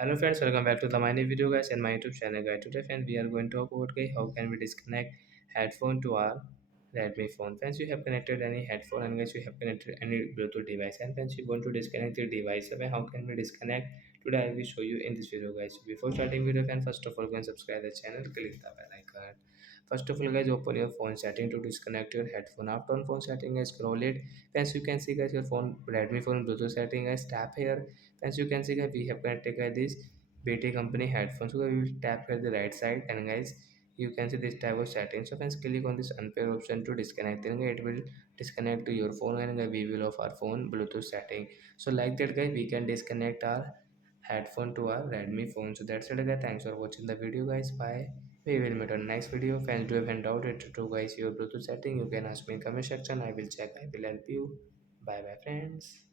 Hello friends, welcome back to the my new video guys and my YouTube channel guys. Today friends we are going to talk about guys how can we disconnect headphone to our Redmi phone. Friends, you have connected any headphone and guys you have connected any Bluetooth device and friends you want to disconnect the device. So how can we disconnect? Today I will show you in this video guys. Before starting video friends, first of all go and subscribe the channel, click the bell icon. First of all guys open your phone setting to disconnect your headphone. After on phone setting guys scroll it. Friends you can see guys your phone Redmi phone Bluetooth setting guys tap here. As you can see guys we have connected guys this BT company headphones. So we will tap here the right side and guys you can see this type of settings. So friends click on this unpair option to disconnect. Then it will disconnect to your phone and we will of our phone Bluetooth setting. So like that guys we can disconnect our headphone to our Redmi phone. So that's it guys. Thanks for watching the video guys. Bye. We will meet on next video. Fans do have any doubt it to guys your Bluetooth setting. You can ask me in comment section. I will check. I will help you. Bye bye friends.